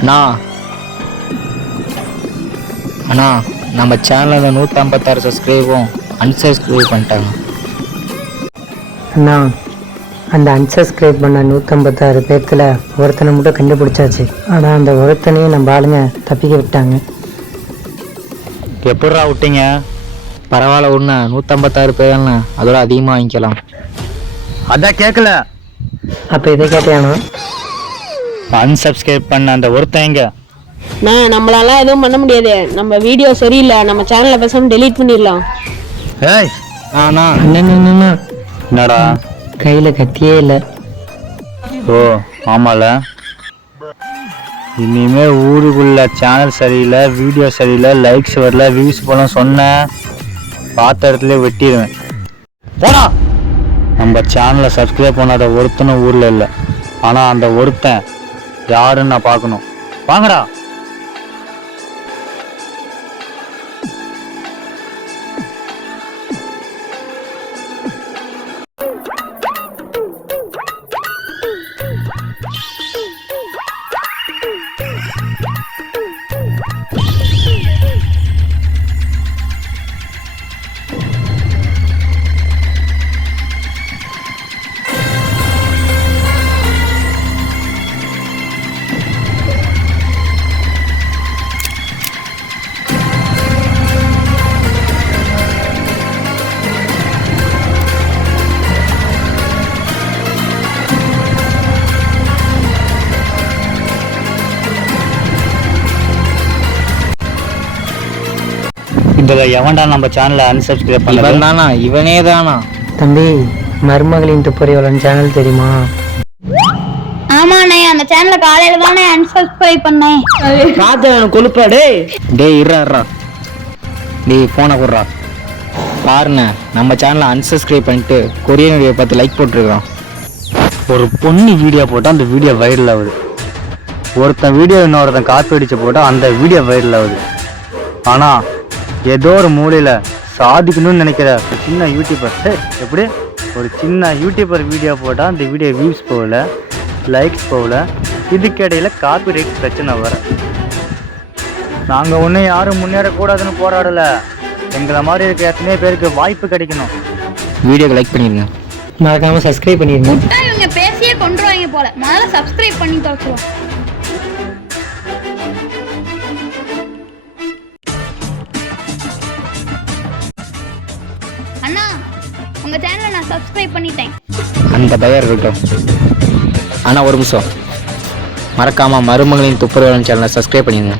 அண்ணா நம்ம சேனலில் 156 சப்ஸ்கிரைபும் அன்சப்ஸ்கிரைப் பண்ணிட்டாங்க அண்ணா. அந்த அன்சப்ஸ்கிரைப் பண்ண 156 பேர்த்தில் ஒருத்தனை மட்டும் கண்டுபிடிச்சாச்சு. ஆனால் அந்த ஒருத்தனையும் நம்ம ஆளுங்க தப்பிக்க விட்டாங்க. எப்படா விட்டீங்க? பரவாயில்ல ஒன்று 156 பேர்னா அதோட அதிகமாக வாங்கிக்கலாம். அதான் கேட்கல. அப்போ இதை கேட்டியானா? அன்சப்ஸ்கிரைப் பண்ண அந்த ஒருத்தங்க நம்மளால எதுவும் பண்ண முடியாது. நம்ம வீடியோ சரியில்லை, நம்ம சேனலை பேசாம டெலீட் பண்ணிடலாம். ஏய் அண்ணா என்னடா கையில் கத்தியே இல்லை. ஓ ஆமால. இனிமே ஊருக்குள்ள சேனல் சரியில்லை, வீடியோ சரியில்லை, லைக்ஸ் வரல, வியூஸ் போல சொன்ன பார்த்த இடத்துல வெட்டிடுவேன். போடா. நம்ம சேனலை சப்ஸ்கிரைப் பண்ணாத ஒருத்தனும் ஊர்ல இல்லை. ஆனா அந்த ஒருத்தன் யாருன்னு நான் பார்க்கணும். வாங்கடா. இதுல எவன்டா நம்ம சேனலை அன்சப்ஸ்கிரைப் இவன் பண்ண? தானா? இவனே தானா? தம்பி, மருமகளின் துப்புரவாளன் சேனல் தெரியுமா? ஆமாண்ணே, அந்த சேனலை காலையில தானே அன்சப்ஸ்கிரைப் பண்ணேன். கொழுப்பா டேய். டேய் இருறா டேய் போனை கொடுறா. பாருண்ணே நம்ம சேனலை அன்சப்ஸ்கிரைப் பண்ணிட்டு கொரியன் வீடியோ பார்த்து லைக் போட்டிருக்கிறோம். ஒரு பொண்ணு வீடியோ போட்டால் அந்த வீடியோ வைரல் ஆகுது. ஒருத்தன் வீடியோ இன்னொருத்தன் காப்பி அடிச்சு போட்டால் அந்த வீடியோ வைரல் ஆகுது. ஆனால் ஏதோ ஒரு மூலையில் சாதிக்கணும்னு நினைக்கிற ஒரு சின்ன யூடியூபர், எப்படி ஒரு சின்ன யூடியூபர் வீடியோ போட்டால் அந்த வீடியோ வியூஸ் போகல, லைக்ஸ் போகல, இதுக்கிடையில் காப்பி ரைட் பிரச்சனை வர. நாங்கள் ஒன்றும் யாரும் முன்னேறக்கூடாதுன்னு போராடலை. எங்களை மாதிரி இருக்க எத்தனையோ பேருக்கு வாய்ப்பு கிடைக்கணும். வீடியோக்கு லைக் பண்ணிடுங்க, மறக்காம சப்ஸ்கிரைப் பண்ணிருங்க. இவங்க பேசியே கொண்டுருவாங்க போல. முதல்ல சப்ஸ்கிரைப் பண்ணி தொலைச்சிருவோம். அண்ணா, உங்க சேனலை நான் சப்ஸ்கிரைப் பண்ணிட்டேன். அந்த பயம் இருக்கட்டும். ஆனால் ஒரு நிமிஷம், மறக்காமல் மருமகளின் துப்புரவாளன் சேனலை சப்ஸ்கிரைப் பண்ணிடுங்க.